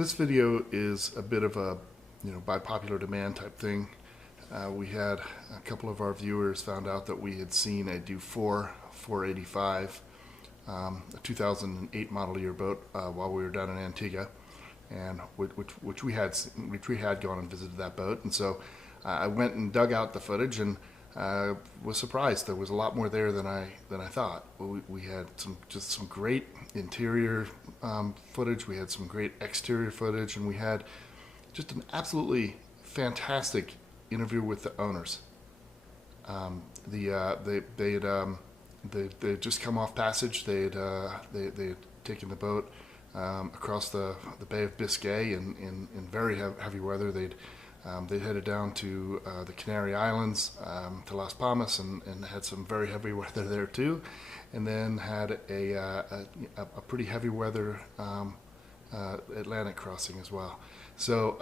This video is a bit of a, by popular demand type thing. We had a couple of our viewers found out that we had seen a Dufour 485, a 2008 model year boat while we were down in Antigua, and which we had gone and visited that boat. And so I went and dug out the footage and was surprised. There was a lot more there than I thought. We had some great interior footage. We had some great exterior footage, and we had just an absolutely fantastic interview with the owners. They had just come off passage. They had taken the boat across the Bay of Biscay in very heavy weather. They headed down to the Canary Islands, to Las Palmas, and had some very heavy weather there too, and then had a pretty heavy weather Atlantic crossing as well. So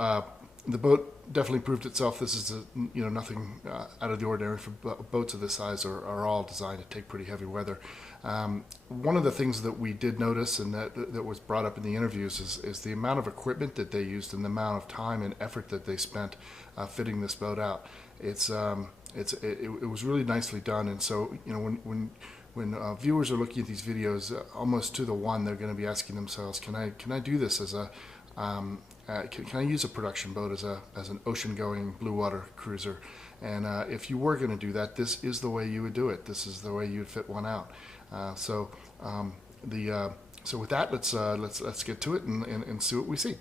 the boat definitely proved itself. This is nothing out of the ordinary for boats of this size. Are all designed to take pretty heavy weather. One of the things that we did notice, and that was brought up in the interviews, is the amount of equipment that they used and the amount of time and effort that they spent fitting this boat out. It was really nicely done. And so when viewers are looking at these videos, almost to the one, they're going to be asking themselves, can I do this as a can I use a production boat as an ocean-going blue water cruiser? And if you were going to do that, this is the way you would do it. This is the way you would fit one out. So with that, let's get to it and see what we see.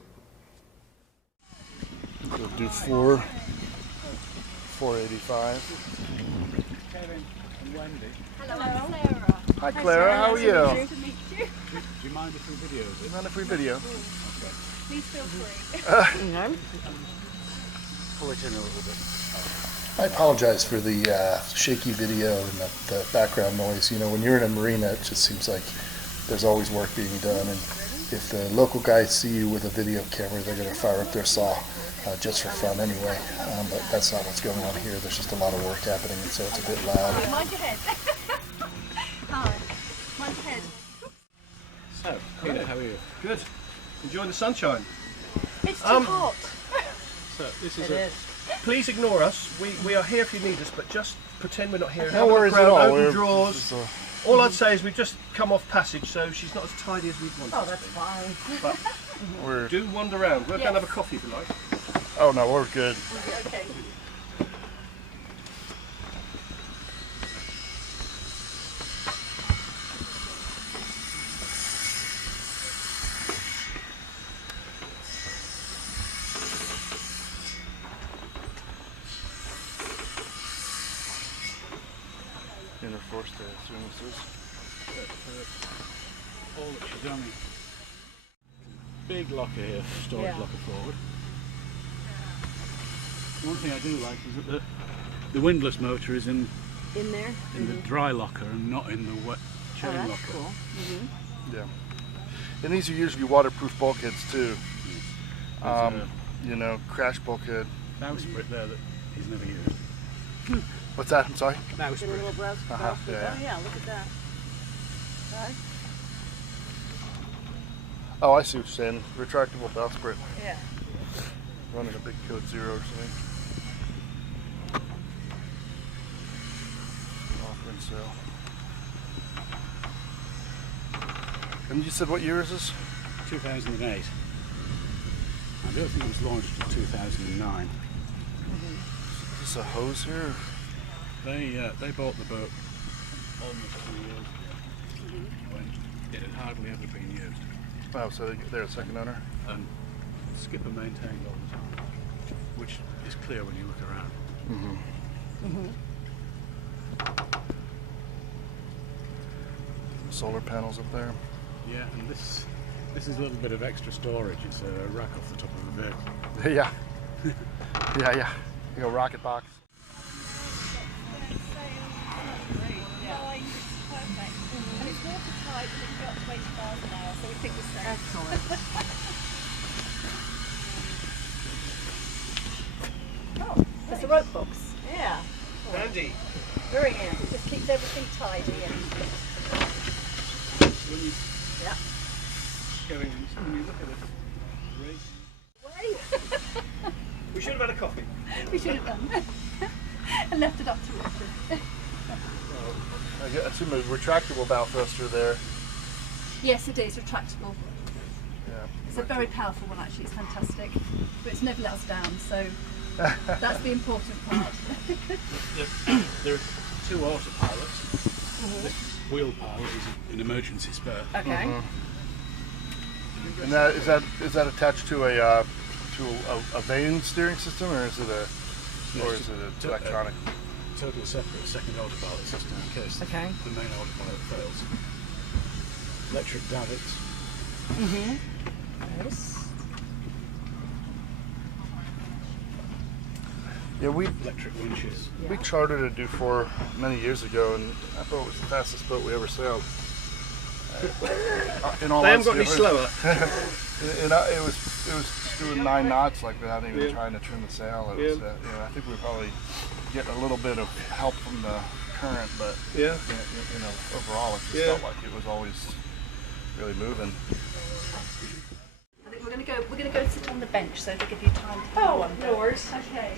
We'll do 485. Kevin and Wendy. Hello, I'm Clara. Hi Clara, how are you? Nice to meet you. Do you mind if we video this? Mind if we video? Okay. Please feel free. Pull it in a little bit. I apologize for the shaky video and the background noise. When you're in a marina, it just seems like there's always work being done, and if the local guys see you with a video camera, they're going to fire up their saw just for fun anyway. But that's not what's going on here. There's just a lot of work happening, and so it's a bit loud. Mind your head. Hi. Mind your head. So, Peter, how are you? Good. Enjoying the sunshine. It's too hot. So, this is It is. Please ignore us. We are here if you need us, but just pretend we're not here. No worries at all. Open drawers. All I'd say is we've just come off passage, so she's not as tidy as we'd want her Oh, to that's be. fine. But do wander around. We'll go and have a coffee if you like. Oh no, we're good. Okay. Inner force to services. All that she's done. Big locker here, storage locker forward. One thing I do like is that the windlass motor is in there? the dry locker and not in the wet chain that's locker. cool. Yeah. And these are usually waterproof bulkheads too. Crash bulkhead. Bowsprit there that he's never used. What's that? I'm sorry. Get a Bowsprit. little browse. Yeah. Oh yeah, look at that. Right? Oh, I see what you're saying. Retractable bowsprit. Yeah. Running a big code 0 or something. Off wind sail. And you said what year is this? 2008. I don't think it was launched in 2009. Is this a hose here? They bought the boat almost 2 years when it had hardly ever been used. Oh, so they're a second owner? And skipper maintained all the time, which is clear when you look around. Solar panels up there. Yeah, and this is a little bit of extra storage. It's a rack off the top of the vehicle. Yeah. yeah. You go rocket box. Excellent. Oh, there's a rope box. Yeah. Handy. Very handy. Just keeps everything tidy. When you Yeah. going, when you look at it, race should have had a coffee. We should have done. And left it up to Richard. I assume a retractable bow thruster there. Yes, it is retractable. Yeah. It's a very powerful one actually, it's fantastic. But it's never let us down, so that's the important part. There are 2 autopilots. This wheel pilot is an emergency spare. Okay. And is that attached to a vane steering system, or is it electronic? Totally separate second autopilot system in case the main autopilot fails. Electric davits. Nice. Yeah, Electric winches. we chartered a Dufour many years ago, and I thought it was the fastest boat we ever sailed. In all They haven't got honesty, any slower. It was doing 9 knots like without even trying to trim the sail. It was, I think we were probably getting a little bit of help from the current, but overall it just felt like it was always really moving. I think we're gonna go sit on the bench so it'll give you time to have one. No worries. Okay.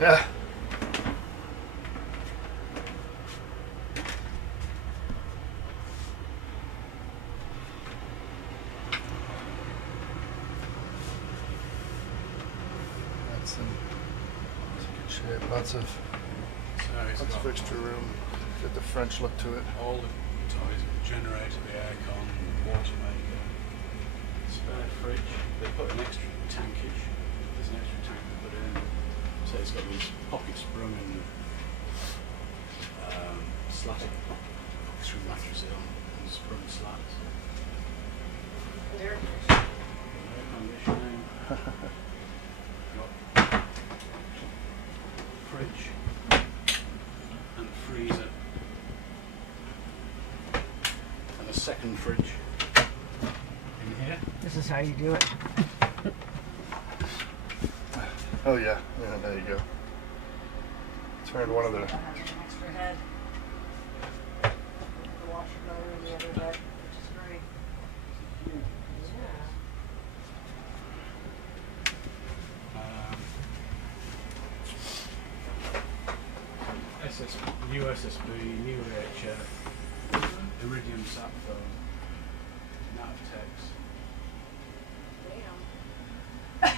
Yeah. That's in good shape. Lots of fixture room. Got the French look to it. All the toys, the generator, the aircon, water maker, spare fridge. They put an extra tankage. There's an extra tank they put in. So it's got these pocket sprung and slatted extra mattresses on sprung slats. Air conditioning. Got fridge and freezer. And a second fridge in here. This is how you do it. Oh yeah, there you go. Turned one of the. I have an extra head. The washer motor and the other head, which is great. USB, new VHF, Iridium sat phone, Navtex. Damn.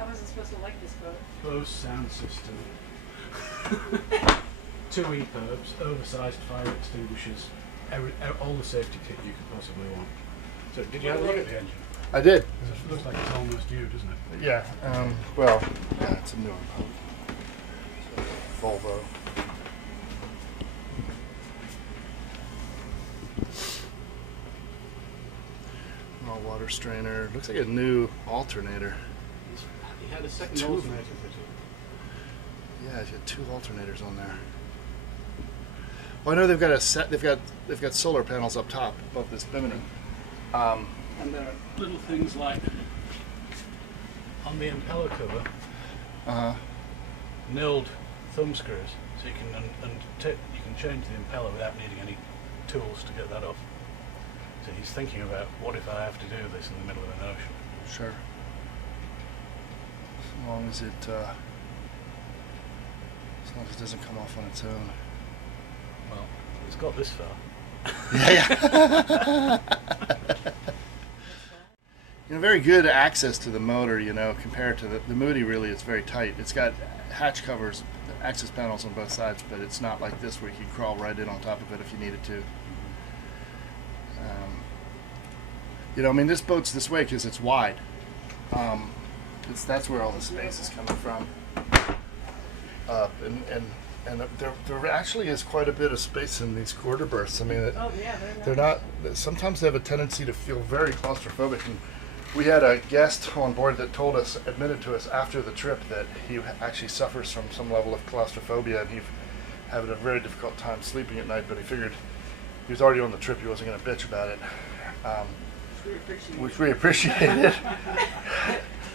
I wasn't supposed to like this boat. Closed sound system. 2 EPIRBs, oversized fire extinguishers, all the safety kit you could possibly want. So, did you have a look at the engine? I did. It looks like it's almost new, doesn't it? Yeah. Well, yeah, it's a newer boat. Volvo. All water strainer. Looks like a new alternator. He had a second Two of them. alternator fitted. Yeah, he's got 2 alternators on there. Well, I know they've got a set. They've got solar panels up top above this bimini. And there are little things like on the impeller cover, milled thumb screws, so you can you can change the impeller without needing any tools to get that off. So he's thinking about, what if I have to do this in the middle of an ocean? Sure. As long as it doesn't come off on its own. Well, it's got this far. Yeah. Very good access to the motor, compared to the Moody. Really, it's very tight. It's got hatch covers, access panels on both sides, but it's not like this where you can crawl right in on top of it if you needed to. This boat's this way because it's wide. That's where all the space is coming from. And there actually is quite a bit of space in these quarter berths. I mean, they're not. Sometimes they have a tendency to feel very claustrophobic. And we had a guest on board that admitted to us after the trip that he actually suffers from some level of claustrophobia, and he's having a very difficult time sleeping at night. But he figured he was already on the trip; he wasn't going to bitch about it, which we appreciated.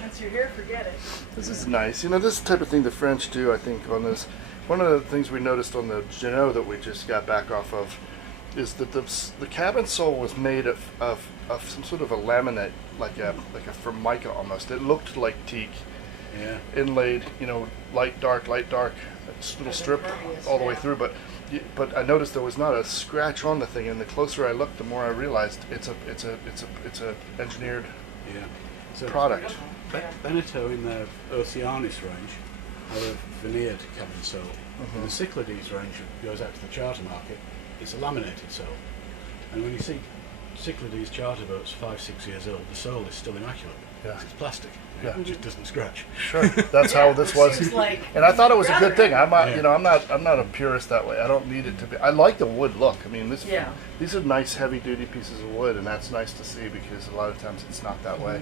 Once you're here, forget it. This is nice. This is the type of thing the French do, I think, on this. One of the things we noticed on the Jeanneau that we just got back off of is that the cabin sole was made of some sort of a laminate, like a formica almost. It looked like teak, Yeah. inlaid, light dark, little strip all the way through. But I noticed there was not a scratch on the thing, and the closer I looked, the more I realized it's a engineered Yeah. So product. Veneto in their Oceanis range have a veneered cabin sole. In the Cyclades range that goes out to the charter market, it's a laminated sole. And when you see Cyclades charter boats 5-6 years old, the sole is still immaculate. Yeah. It's plastic. Yeah. It just doesn't scratch. Sure, that's how this was. Seems like And I thought it was a good thing. I'm not, Yeah. I'm not a purist that way. I don't need it to be. I like the wood look. I mean, Yeah. these are nice, heavy-duty pieces of wood, and that's nice to see because a lot of times it's not that way.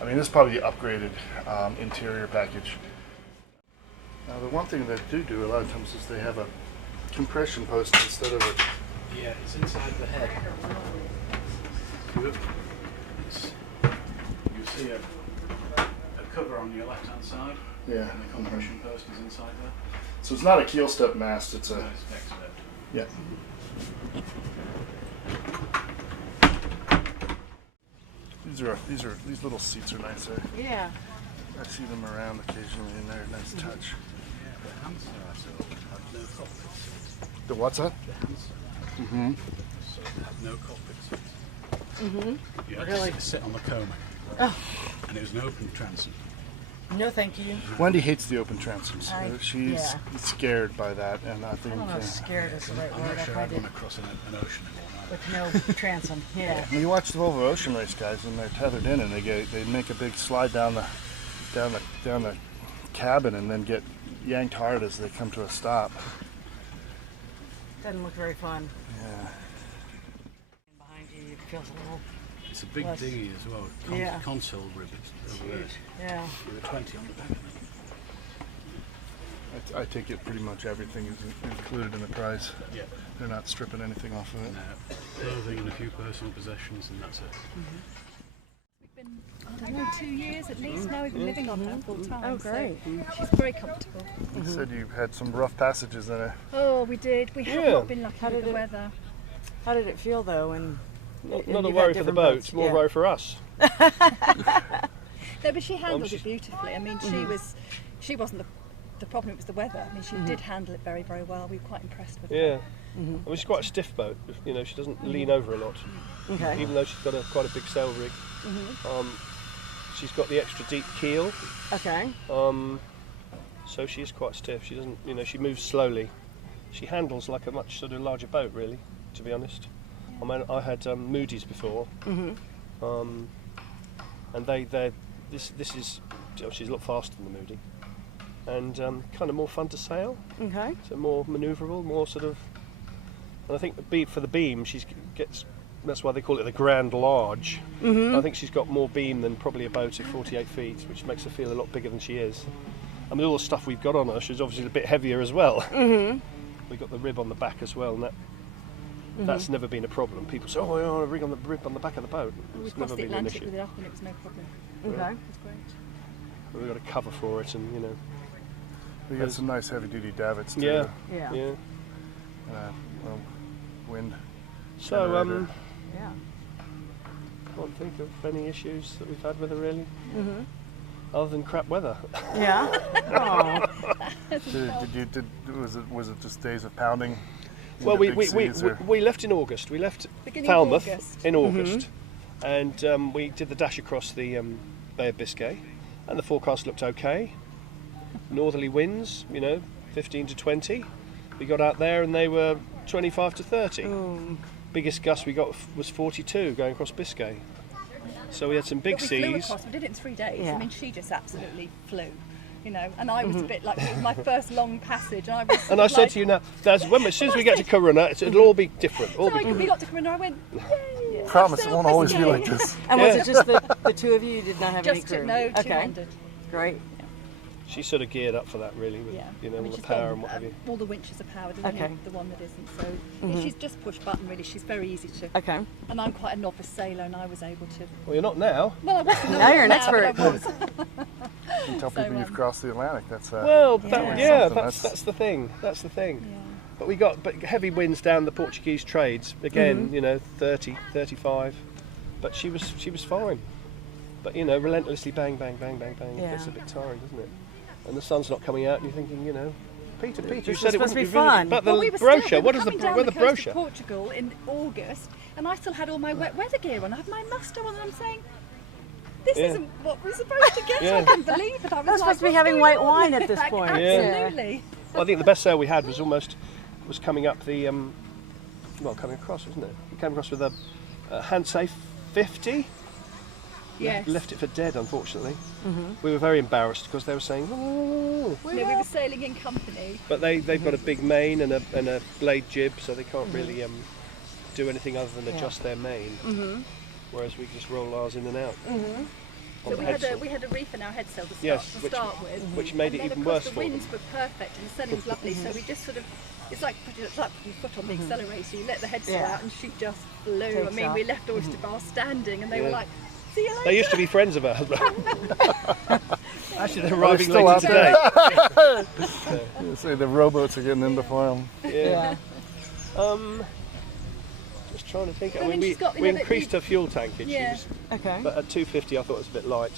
I mean, this is probably the upgraded interior package. Now, the one thing they do a lot of times is they have a compression post instead of a. Yeah, it's inside the head. You see a cover on your left-hand side, Yeah. and the compression post is inside there. So it's not a keel step mast. It's a. No, it's expert. Yeah. These little seats are nice. yeah. I see them around occasionally, and they're a nice touch. The Hansard so have no cockpit seats. The what's that? The Hansard Mm-hmm. so have no cockpit seats. Mm-hmm. You had Really? to sit on the coaming. Oh. And it was an open transom. No, thank you. Wendy hates the open transoms. She's yeah. scared by that, and I think. I don't know if scared is the right I'm word. not I sure find I'd it want to cross an ocean again. with no transom. Yeah. You watch the Volvo Ocean Race guys, and they're tethered in, and they make a big slide down the cabin, and then get yanked hard as they come to a stop. Doesn't look very fun. Yeah. Behind you, it feels a little. It's a big Plus- dinghy as well. Yeah. Console ribbons over there. Yeah. With a 20 on the back. I take it pretty much everything is included in the price. Yeah. They're not stripping anything off of it. No, clothing and a few personal possessions, and that's it. We've been, I don't know, 2 years at least now. We've been living on her full time. Oh, great. So she's very comfortable. You said you had some rough passages in it. Oh, we did. We have Yeah. not been lucky How with did the it- weather. How did it feel though? And Not and a you've worry had for the different boat, boats, more yeah. worry for us. No, but she handled she's- it beautifully. I mean, she wasn't the problem. It was the weather. I mean, she did handle it very, very well. We were quite impressed with her. Yeah. I mean, she's quite a stiff boat. You know, she doesn't lean over a lot, Okay. even though she's got quite a big sail rig. She's got the extra deep keel, Okay. so she is quite stiff. She doesn't, she moves slowly. She handles like a much sort of larger boat, really, to be honest. I mean, I had Moody's before, and this is she's a lot faster than the Moody, and kind of more fun to sail. Okay. So more manoeuvrable, more sort of. And I think for the beam, gets. That's why they call it the Grand Large. I think she's got more beam than probably a boat at 48 feet, which makes her feel a lot bigger than she is. I mean, all the stuff we've got on her, she's obviously a bit heavier as well. We've got the rib on the back as well, and that's never been a problem. People say, "Oh, yeah, a rib on the back of the boat." We It's crossed never the been an Atlantic issue. with it up and it was no problem. Okay. It was great. We've got a cover for it, and We got some nice heavy-duty davits too. yeah, Yeah. yeah. Wind. So generator. Yeah. can't think of any issues that we've had with her really, other than crap weather. Yeah. Oh. Was it just days of pounding? Well, into big seas, or- we left in August. We left Beginning of Falmouth August. in August, and we did the dash across the Bay of Biscay, and the forecast looked okay. Northerly winds, 15 to 20. We got out there and they were 25 to 30. Biggest gust we got was 42 going across Biscay. So we had some big But we flew seas. across. We did it in 3 days. Yeah. I mean, she just absolutely flew. And I was a bit like, it was my first long passage. And I was And I said to you now, as soon as we get to Corunna, it'll all be different. All so be we different. got to Corinna, I went, yay! Promise it Sail won't always be Biscay. like this. And was it just the two of you? You did not have any Just crew? no, Okay. two-handed. Great. She's sort of geared up for that, really, with Yeah. all I mean, the she's power got, and what have you. all the winches are powered, and Okay. only the one that isn't. So yeah, she's just push button, really. She's very easy to. Okay. And I'm quite a novice sailor, and I was able to. Well, you're not now. Well, I wasn't. Now you're an but expert. I was. You tell people you've crossed the Atlantic. That's Well, Yeah. that's Something, the thing. That's the thing. Yeah. But we got heavy winds down the Portuguese trades again. You know, 30, 35. But she was fine. But you know, relentlessly bang, bang, bang, bang, bang. Yeah. It's a bit tiring, doesn't it? And the sun's not coming out, and you're thinking, you know, Peter, you was said it supposed wouldn't to be be really. fun. But the Well, we were brochure. still, What is the coming down where the coast brochure? of Portugal in August, and I still had all my wet weather gear on. I had my muster on, and I'm saying, this Yeah. isn't what we're supposed to get. Yeah. I couldn't believe it. I was They're like, supposed to be what's having going white on? wine at this Like, point. Absolutely. Well, I think the best sail we had was coming up the coming across, wasn't it? We came across with a Handsafe 50. Yes. Left it for dead, unfortunately. We were very embarrassed because they were saying, "Oh." No, we were sailing in company. But they've got a big main and a blade jib, so they can't really do anything other than adjust their main. Whereas we just roll ours in and out. So we had a reef in our headsail to start with, which made and it then, even of worse course, the for them. winds were perfect and the sailing was lovely. So we just sort of, it's like putting your foot on the accelerator. You let the headsail Yeah. out and she just flew. I Takes mean, off. we left Oyster Bar standing, and they were Yeah. like, "See you later." They used to be friends of ours. Actually, they're Are they arriving still later out today. You say the rowboats are getting in before them. Yeah. Just trying to think. I I mean, mean, she's got, you we know, that increased you- her fuel tankage. Yeah. Okay. But at 250, I thought it was a bit light.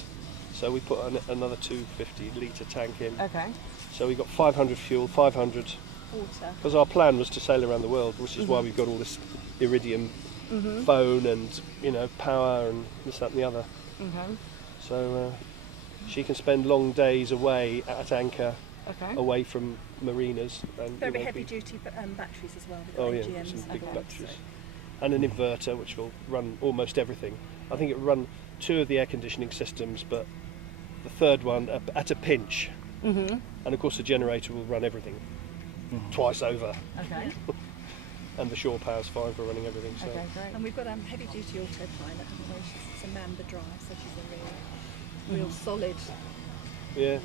So we put another 250 litre tank in. Okay. So we got 500 fuel, 500. Water. Because our plan was to sail around the world, which is why we've got all this iridium phone and power and this, that, and the other. Okay. So she can spend long days away at anchor, Okay. away from marinas. And, Very heavy duty batteries as well. With Oh yeah, AGMs some and big all, batteries. so. And an inverter which will run almost everything. I think it will run 2 of the air conditioning systems, but the third one at a pinch. And of course the generator will run everything twice over. Okay. And the shore power's fine for running everything. So. Okay, great. And we've got heavy duty autopilot, haven't we? It's a Mamba drive, so she's a real solid. Yeah.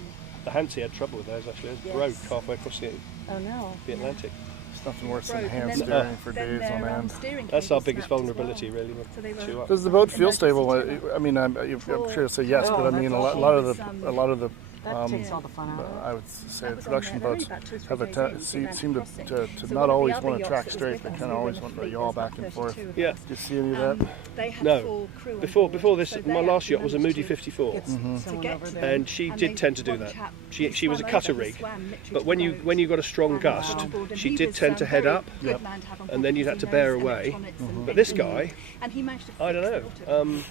The Hansi had trouble with those actually. It Yes. broke halfway across Oh no. the Atlantic. It's nothing worse than Broke, and hand then- steering for then days on their, end. steering That's cable our biggest snapped as vulnerability well. really. So they were- Two up. Does the boat feel Emergency stable? channel. I mean, I'm sure you'll say yes, Oh, but I mean, that's a lot of the That takes all the fun out of it. I would say That the was production on there. boats They're only about 2 or 3 have a days ten- in, seem Atlantic seem crossing. to So not one of the always other want to yachts track that was straight. with They us, kind we of were always in a want to fleet, yaw there's back about and forth. 32 of Yeah. us. Do you see any of that? They had No. full crew on Before board, this, so my they last yacht actually was a managed Moody to 54. Get to someone get over to there. them. And she And did they- tend to do one that. chap She was a swam cutter over, he rig, swam literally but to when the you boat got a strong and gust, got on board, and she he did was, tend to head very up, good Yep. man to have on and then board you'd have because to he bear knows away. electronics and But this everything. guy, And he managed to I don't fix know. the water.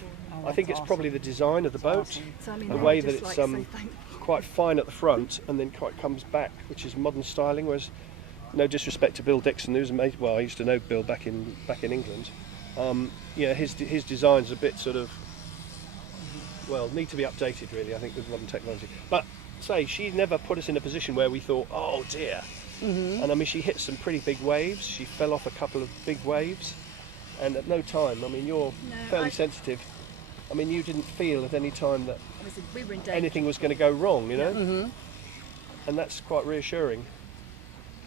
I think it's probably the design of the boat, So, I mean, the they were way just that it's like so thankful. quite fine at the front and then quite comes back, which is modern styling. Whereas, no disrespect to Bill Dixon, who's amazing. Well, I used to know Bill back in England. His design's a bit sort of need to be updated really. I think with modern technology. But say she never put us in a position where we thought, oh dear. And I mean, she hit some pretty big waves. She fell off a couple of big waves, and at no time. I mean, you're fairly sensitive. I mean, you didn't feel at any time that We were in danger. anything was going to go wrong, you know, and that's quite reassuring.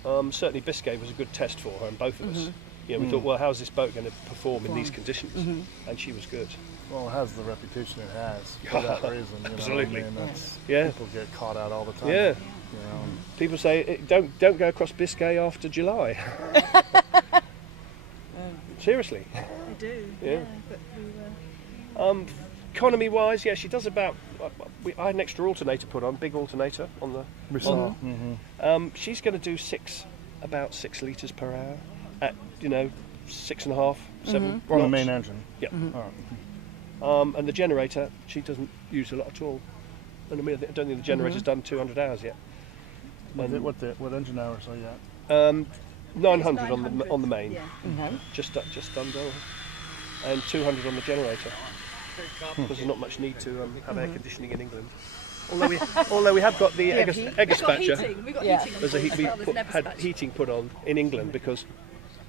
Certainly, Biscay was a good test for her, and both of us. We thought, well, how's this boat going to perform in these conditions? And she was good. Well, it has the reputation it has for that reason. Absolutely. I mean, that's, Yeah. people get caught out all the time. Yeah. You know, People say don't go across Biscay after July. Seriously. They do. Yeah. Yeah. But we were. Economy-wise, yeah, she does about. I had an extra alternator put on, big alternator on the. we saw. She's going to do about 6 litres per hour at 6.5, 7. On the knots. main engine. Yeah. All right. And the generator, she doesn't use a lot at all. And I mean, I don't think the generator's done 200 hours yet. What engine hours are you at? 900 on the main, Yeah. just under, and 200 on the generator. Because there's not much need to have air conditioning in England. Although we have got the have egg heat? We've got spatcher. heating. We've got Yeah. heating on There's a board heat, as we well. There's an had dispatcher. heating put on in England because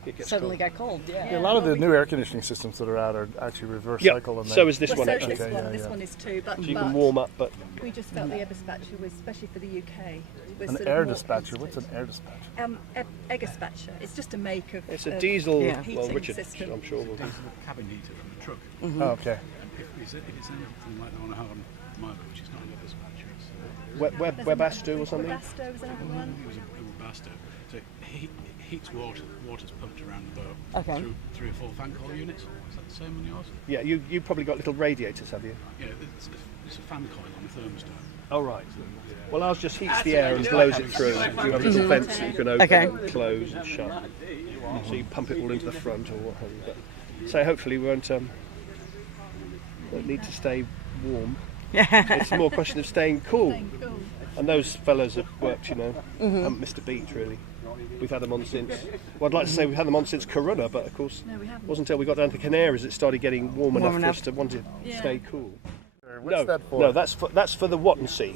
it gets Suddenly cold. got cold. Yeah, a lot of the new air conditioning systems that are out are actually reverse cycle. And So is this Well, one so actually. is this Okay, one. yeah, This yeah. one is too. But, So you can warm up, but we just felt the air dispatcher was, especially for the UK, was An sort of air more dispatcher. What's an constipated. air dispatcher? Egg dispatcher. It's just a make of. it's a of diesel. Yeah. Well, heating Richard, system. I'm sure will. Diesel cabin heater from the truck. Oh, okay. If it's anything like the one I have on my boat, which is not an dispatcher, it's Webasto or something. Webasto was another one. it was a Webasto. So heats water. Water's pumped around the boat Okay. through 3 or 4 fan coil units. Is that the same on yours? Yeah, you probably got little radiators, have you? Yeah, it's a fan coil on a thermostat. Oh, right. Well, ours just heats the air and blows it through. You have little vents that you can open Okay. and close and shut. So you pump it all into the front or what have you. But, so hopefully we won't need to stay warm. It's more a question of staying cool. Staying cool. And those fellows have worked, haven't missed a beat really. We've had them on since, well, I'd like to say we've had them on since Corona, but of course No, we haven't. it wasn't until we got down to the Canaries it started getting warm enough for enough. us to want to Yeah. stay cool. What's that for? No, that's for the Wattensea.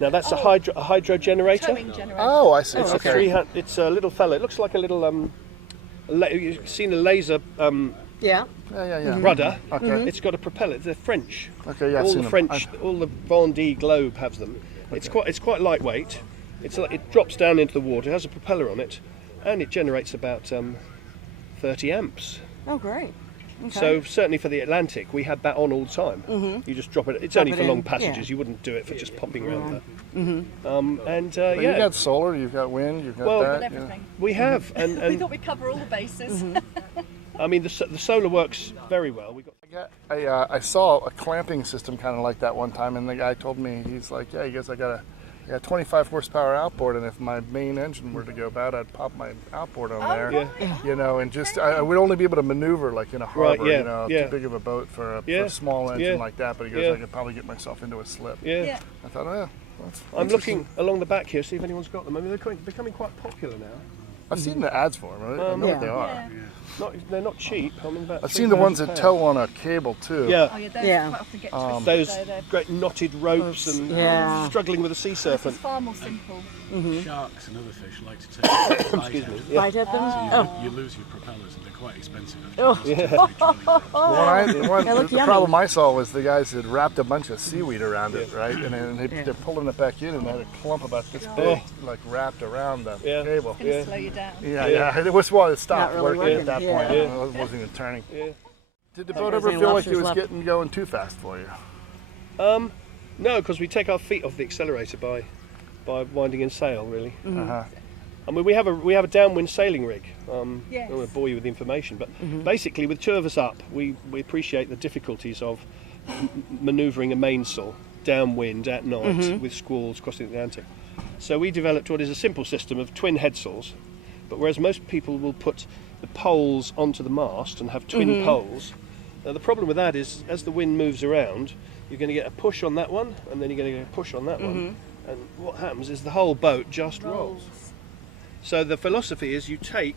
Now that's a hydro generator. Towing generator. Oh, I see. It's Okay. a 300. It's a little fella. It looks like a little you've seen a laser Yeah. Yeah. rudder. Okay. It's got a propeller. They're French. Okay, yeah, I've all seen the them. French, all the Vendée Globe has them. It's quite lightweight. It drops down into the water. It has a propeller on it, and it generates about 30 amps. Oh, great. Okay. So certainly for the Atlantic, we had that on all the time. You just drop it. It's Drop only it for long in, passages. yeah. You wouldn't do it for just popping around there. But Yeah, you've got solar, you've got wind, you've got Well, that. Got yeah. everything. we have, We and thought we'd cover all the bases. I mean the solar works very well. We got. I saw a clamping system kind of like that one time, and the guy told me, he's like, yeah, he goes, I got a 25 horsepower outboard, and if my main engine were to go bad, I'd pop my outboard on there, Yeah. and just I would only be able to maneuver like in a harbor, yeah, yeah. too big of a boat for a Yeah, small engine yeah. like that. But he goes, Yeah. I could probably get myself into a slip. Yeah. Yeah. I thought, oh yeah, that's I'm interesting. looking along the back here, see if anyone's got them. I mean, they're becoming quite popular now. I've seen the ads for them. I know what they are. Yeah. They're not cheap. I mean, about I've seen the ones that £3,000. tow on a cable too. Oh Yeah, yeah, those Yeah. quite often get twisted. those though. They're- great knotted ropes and Yeah. struggling with a sea This serpent. is far more simple. Sharks and other fish like to take Excuse me. Yeah. Bite at them? So you lose your propellers and they're quite expensive. Oh. The look yummy. problem I saw was the guys had wrapped a bunch of seaweed around it, right? And then they're pulling it back in, and they had a clump about this big, like wrapped around the Yeah. cable. It's going to slow you down. Yeah. It was why it stopped Not really working at working, that yeah. point. Yeah. It wasn't even turning. Yeah. Did the Thought boat there was ever any feel like it lobsters was left. going too fast for you? No, because we take our feet off the accelerator by winding in sail, really. Uh-huh. I mean, we have a downwind sailing rig. I don't Yes. want to bore you with the information, but basically, with 2 of us up, we appreciate the difficulties of manoeuvring a mainsail downwind at night with squalls crossing the Atlantic. So we developed what is a simple system of twin headsails, but whereas most people will put the poles onto the mast and have twin poles, now the problem with that is as the wind moves around, you're going to get a push on that one, and then you're going to get a push on that one, and what happens is the whole boat just rolls. So the philosophy is you take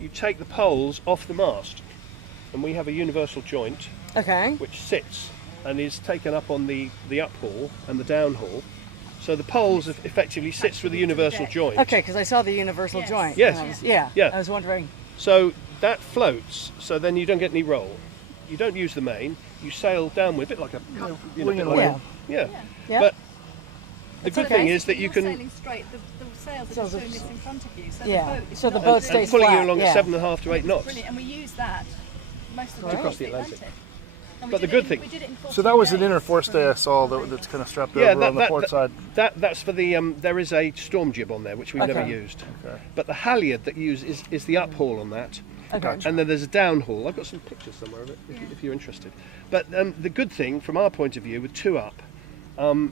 the poles off the mast, and we have a universal joint Okay. which sits and is taken up on the uphaul and the downhaul. So the poles effectively sits with the universal joint. Okay, because I saw the universal Yes. joint. Yes. and I was- yeah. Yeah. I was wondering. So that floats. So then you don't get any roll. You don't use the main. You sail downward, a bit like a Wing and bit wing. like yeah. Yeah. But the It's good okay. thing is that If you you're can sailing straight, the sails are Sails just are doing this in front of you. So Yeah. the boat is So the not- boat and stays pulling you flat, along yeah. at 7.5 to 8 knots. Brilliant, and we use that most of the Great. time Across the Atlantic. And we But the did good it thing- we did it in So 14 that was an days inner forestay I from saw Bahrain. that's kind of strapped Yeah, over on the port side. That's for the. There is a storm jib on there which we've never Okay. used. Okay. But the halyard that you use is the uphaul on that. Okay. And then there's a downhaul. I've got some pictures somewhere of it if you're interested. But the good thing from our point of view with 2 up,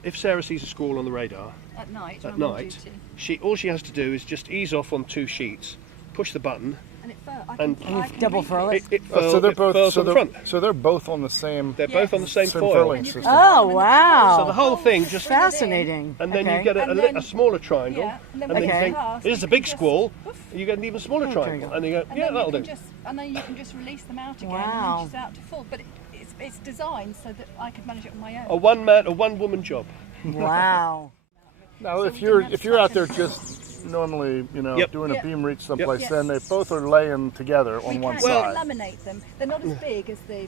if Sarah sees a squall on the radar At night. at when I'm on night, duty. all she has to do is just ease off on 2 sheets, push the button, And it fur- I and- can, I can double read furl it. it. So they're both furls on the front. so they're both on the same They're both on the same same foil. furling And you can system. put Oh, them in the wow. So the whole thing just. Fascinating. And then okay. you get And then- a smaller triangle, Yeah, and then and then when you Okay. think, pass, this is you a big can just- squall, woof, you get an even smaller triangle, and you go, and yeah, then that'll you do. can just, and then you can just release them out again, Wow. and then she's out to full. But it's designed so that I could manage it on my own. A one-man, a one-woman job. Wow. Now, So if we you're didn't have if you're out to there touch just normally, Yep. doing a Yep. beam reach someplace, Yes. then they both are laying together we on can one actually side. laminate them. They're not as big as the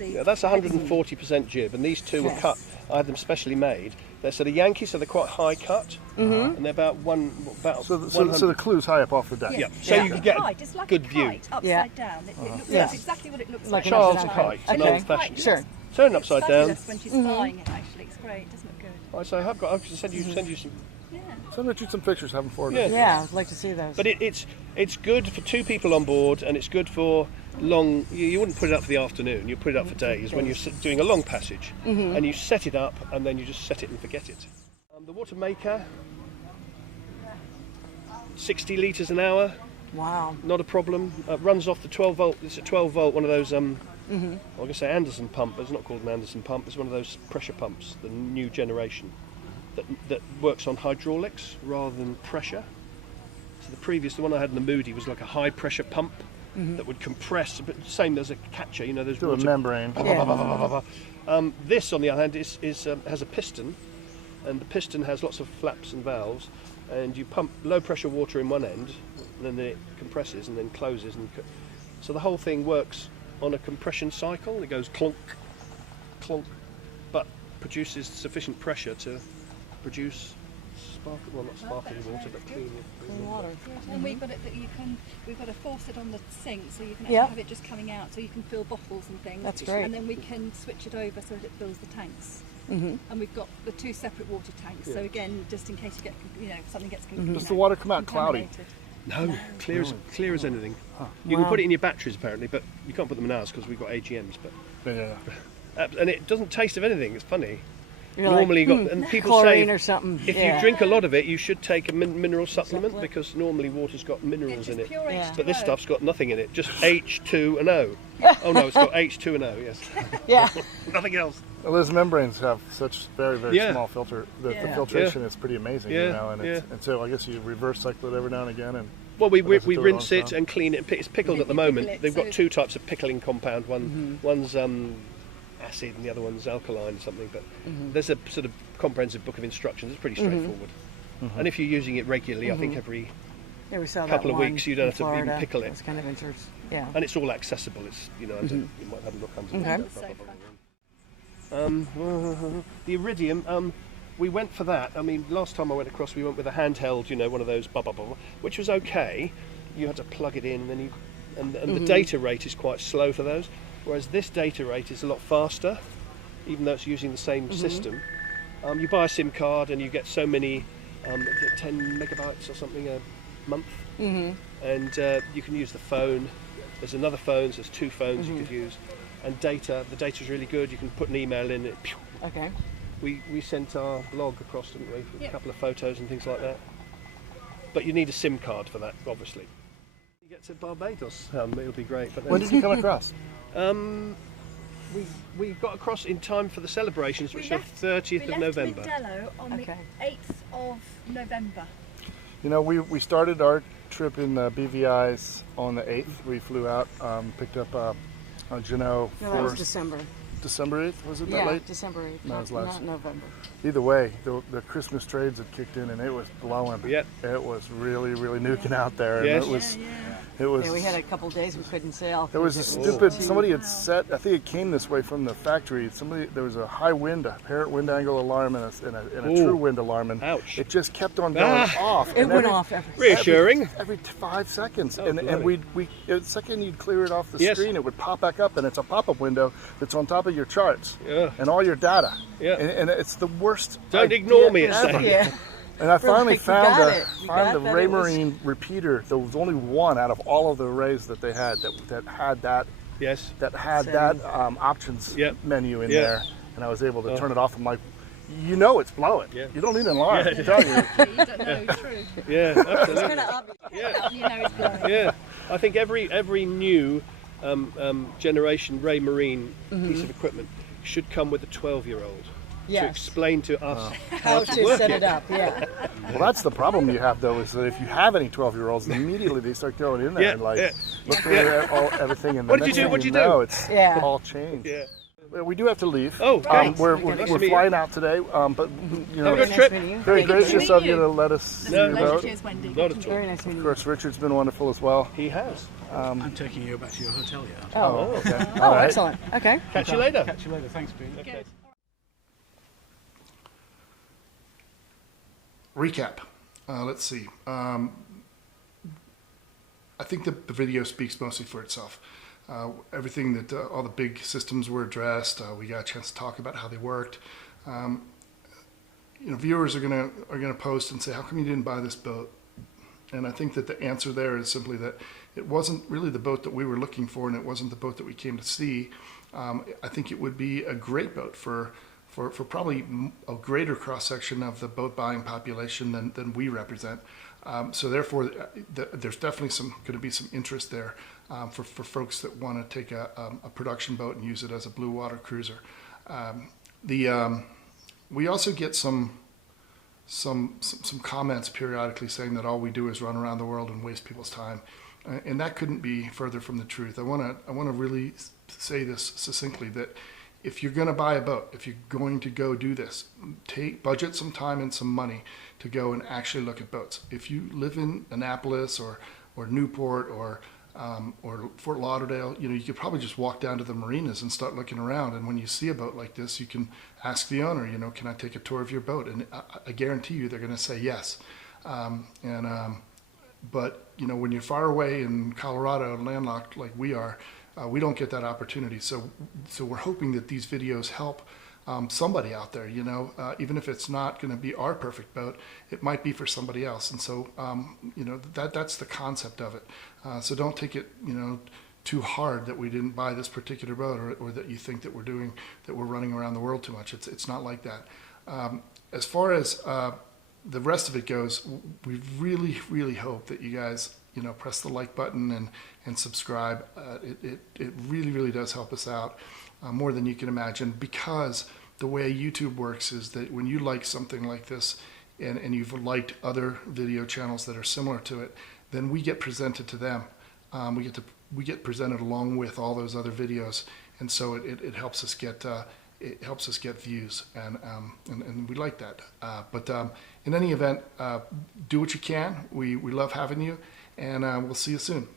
Yeah, that's 140% jib, and these 2 were Yes. cut. I had them specially made. They're sort of Yankee, so they're quite high cut, and they're about So the 100. clue's high up off the deck. Yes. Yeah, so you can get a It's like good a view. kite, upside Yeah. down. It looks Yeah. that's exactly what it looks Like like. an Charles upside kite, down. an Okay. old-fashioned. Sure. Turn upside down. Fabulous when she's flying it. Actually, it's great, doesn't it? Good. Right, so I can send you some Yeah. Send Richard some pictures, have him forward. Yeah. Yeah, I'd like to see those. But it's good for 2 people on board, and it's good for long. You wouldn't put it up for the afternoon. You put it up for days when you're doing a long passage, and you set it up, and then you just set it and forget it. The water maker, 60 litres an hour, Wow. not a problem. Runs off the 12 volt. It's a 12 volt, one of those. I'm going to say Anderson pump, but it's not called an Anderson pump. It's one of those pressure pumps, the new generation, that works on hydraulics rather than pressure. So the one I had in the Moody was like a high pressure pump that would compress, but same as a catcher, there's Do a water. membrane. This, on the other hand, has a piston, and the piston has lots of flaps and valves, and you pump low pressure water in one end, and then it compresses and then closes, so the whole thing works on a compression cycle. It goes clunk, clunk, but produces sufficient pressure to produce not sparkling water, but clean Water. And we've got it that we've got a faucet on the sink, so you can actually Yep. have it just coming out, so you can fill bottles and things. That's great. And then we can switch it over so that it fills the tanks. And we've got the 2 separate water tanks. So again, just in case you get, something gets Does the water come out cloudy? contaminated. No, clear as anything. You can put it in your batteries apparently, but you can't put them in ours because we've got AGMs. But Yeah. and it doesn't taste of anything. It's funny. You're Normally, like, and people chlorine say or something. if you drink a lot of it, you should take a mineral supplement because normally water's got minerals in it. Pure Yeah. But this H2O. stuff's got nothing in it, just H2 and O. Oh no, it's got H2 and O. Yes, Yeah. nothing else. Well, those membranes have such very, very Yeah. small filter. The Yeah. filtration is pretty amazing, Yeah, and so I guess you reverse cycle it every now and again. And Well, we Unless it's we too rinse long it time. and clean it. It's pickled We at the pickle moment. it, They've got so- 2 types of pickling compound. One's acid and the other one's alkaline or something. But there's a sort of comprehensive book of instructions. It's pretty straightforward. And if you're using it regularly, I think every Yeah, we saw couple that of one weeks, you don't in have to even Florida. pickle it. It's kind of interesting. Yeah. and it's all accessible. It's you might have a look under Okay. it. The Iridium, we went for that. I mean, last time I went across, we went with a handheld, one of those, which was okay. You had to plug it in, and the data rate is quite slow for those. Whereas this data rate is a lot faster, even though it's using the same system. You buy a SIM card and you get so many, 10 megabytes or something a month, and you can use the phone. There's another phone, so there's 2 phones you could use. And the data's really good. You can put an email in it. Okay. We sent our log across, didn't we? With Yeah. a couple of photos and things like that. But you need a SIM card for that, obviously. You get to Barbados, it'll be great. But then, when did you come across? we got across in time for the celebrations, which are 30th of November. We left Modelo on Okay. the 8th of November. We started our trip in BVI's on the 8th. We flew out, picked up Juneau No, that was for December. December 8th. Was it that Yeah, late? December 8th. No, it was not last. November. Either way, the Christmas trades had kicked in and it was blowing. Yep. It was really, really nuking out there. And Yes. it was. Yeah, we had a couple days we couldn't sail. There was a stupid. Somebody had set. I think it came this way from the factory. There was a high wind, a apparent wind angle alarm, and a Ooh. true wind alarm, and Ouch. it just kept on going off. It and went off every Reassuring. every 5 seconds, Oh, and blimey. the second you'd clear it off the Yes. screen, it would pop back up, and it's a pop-up window that's on top of your charts Yeah. and all your data. Yeah. And it's the worst. Don't idea ignore me, it's ever. saying. Yeah. And I finally like, you found got the it. You got the that Ray it was- Marine repeater. There was only one out of all of the arrays that they had that had that Yes. options Yep. menu in Yeah. there, and I was able to turn it off. I'm like, it's blowing. Yeah. You don't need an alarm. Yeah. I tell you. You don't know, true. Yeah. It's Absolutely. kind of obvious. Yeah. You know it's blowing. Yeah. I think every new generation Ray Marine piece of equipment should come with a 12-year-old to Yes. explain to us How to work set it. it up, yeah. Well, that's the problem you have though, is that if you have any 12-year-olds, immediately they start going in there Yeah, and like yeah. looking at everything. And the What did you next do? thing What'd you know, do? It's Yeah. all changed. Yeah. Well, we do have to leave. Oh, great. We're Nice to we're meet you. flying out today, but Have a good Nice trip. meeting you. very Thank you for gracious of meeting you you. to let us see No, your pleasure. boat. Cheers, Wendy. Not at all. Very nice meeting Of you. course, Richard's been wonderful as well. He has. I'm taking you back to your hotel yet. Oh, Okay. oh, All right. excellent. Okay. Catch you later. Catch you later. Thanks, Pete. Okay. Recap. Let's see. I think the video speaks mostly for itself. Everything that all the big systems were addressed. We got a chance to talk about how they worked. viewers are gonna post and say, how come you didn't buy this boat? And I think that the answer there is simply that it wasn't really the boat that we were looking for, and it wasn't the boat that we came to see. I think it would be a great boat for probably a greater cross-section of the boat buying population than we represent. So therefore, there's definitely going to be some interest there for folks that want to take a production boat and use it as a blue water cruiser. We also get some comments periodically saying that all we do is run around the world and waste people's time, and that couldn't be further from the truth. I want to really say this succinctly, that if you're going to buy a boat, if you're going to go do this, budget some time and some money to go and actually look at boats. If you live in Annapolis or Newport or Fort Lauderdale, you could probably just walk down to the marinas and start looking around. And when you see a boat like this, you can ask the owner, can I take a tour of your boat? And I guarantee you they're going to say yes. But when you're far away in Colorado, landlocked like we are, we don't get that opportunity. So we're hoping that these videos help somebody out there, even if it's not going to be our perfect boat, it might be for somebody else. And so, that's the concept of it. So don't take it, too hard that we didn't buy this particular boat, or that you think that we're running around the world too much. It's not like that. As far as the rest of it goes, we really, really hope that you guys, press the like button and subscribe. It really, really does help us out more than you can imagine, because the way YouTube works is that when you like something like this and you've liked other video channels that are similar to it, then we get presented to them. We get presented along with all those other videos, and so it helps us get views, and we like that. But in any event, do what you can. We love having you, and we'll see you soon.